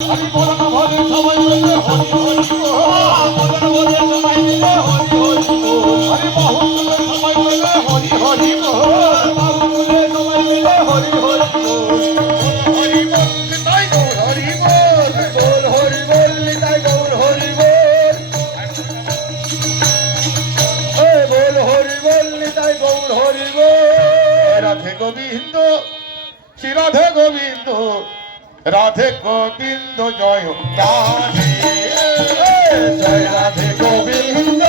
হরি বল ভরে সবাই মিলে হরি হরি বদন ভরে সবাই মিলে হরি হরি হরি বাহু তুলে সবাই মিলে হরি হরি বাহু তুলে সবাই মিলে হরি হরি হরি বল তাই গৌর হরি বল বল হরি বল তাই গৌর হরি বল বল হরি বল তাই গৌর হরি বল রাধে গোবিন্দ শ্রী রাধে গোবিন্দ রাধে গোবিন্দ জয় রাধে জয় রাধে গোবিন্দ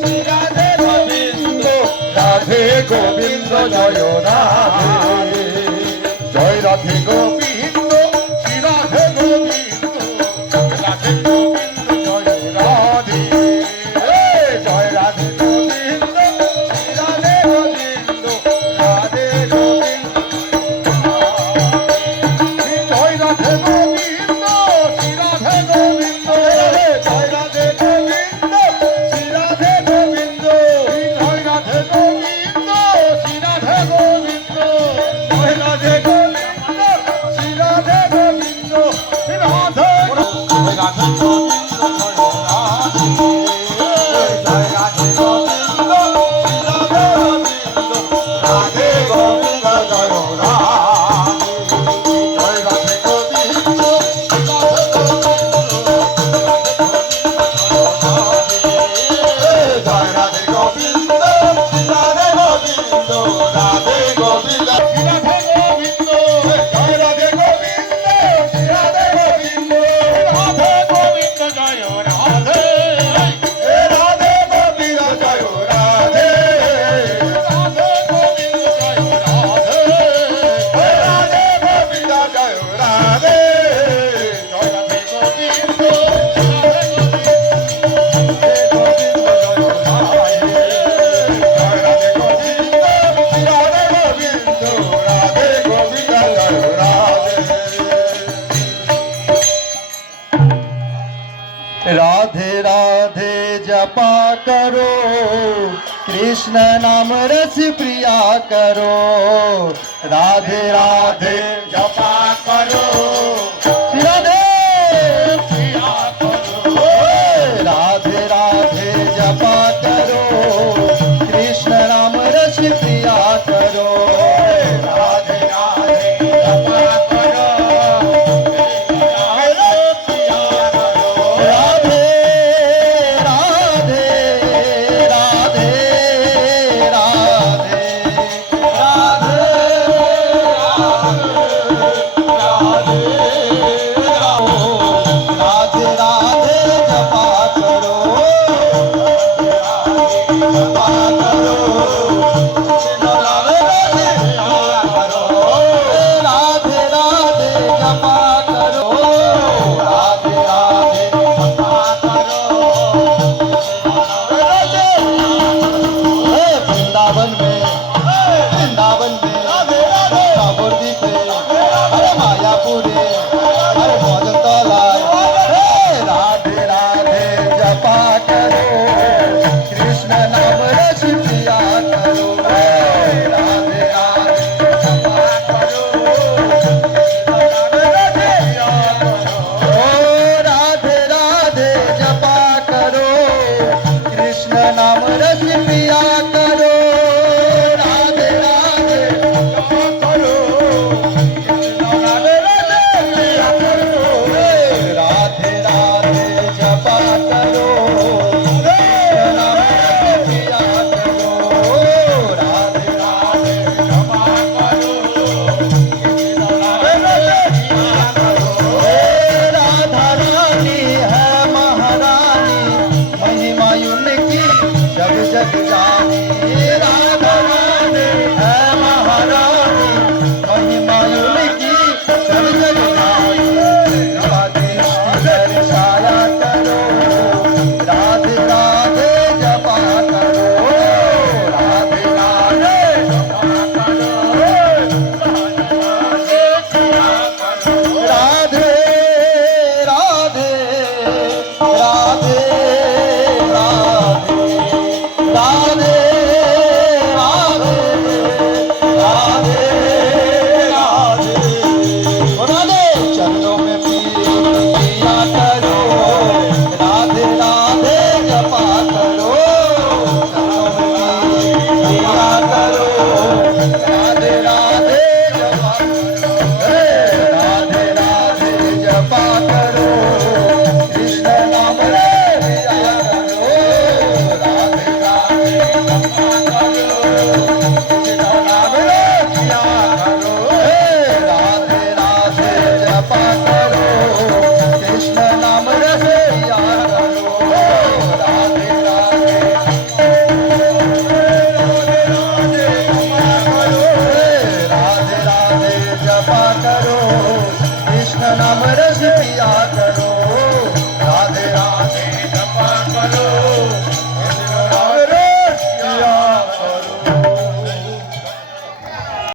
শ্রী রাধে গোবিন্দ রাধে গোবিন্দ জয় রাধে জয় রাধে গোবিন্দ শ্রী রাধে গোবিন্দ রাধে গোবিন্দ জয় রাধে জয় রাধে গোবিন্দ শ্রী রাধে গোবিন্দ রাধে গোবিন্দ জয় রাধে গোবিন্দ শ্রী রাধে গোবিন্দ জয় রাধে গোবিন্দ শ্রী রাধে গোবিন্দ জয় রাধে গোবিন্দ শ্রী রাধে গোবিন্দ জয় রাধে গোবিন্দ শ্রী রাধে গোবিন্দ রাধে রাধে গোবিন্দ জয় রাধে গোবিন্দ রাধে গোবিন্দ জয় राधे राधे जपा करो कृष्ण नाम रस प्रिया करो राधे राधे जपा करो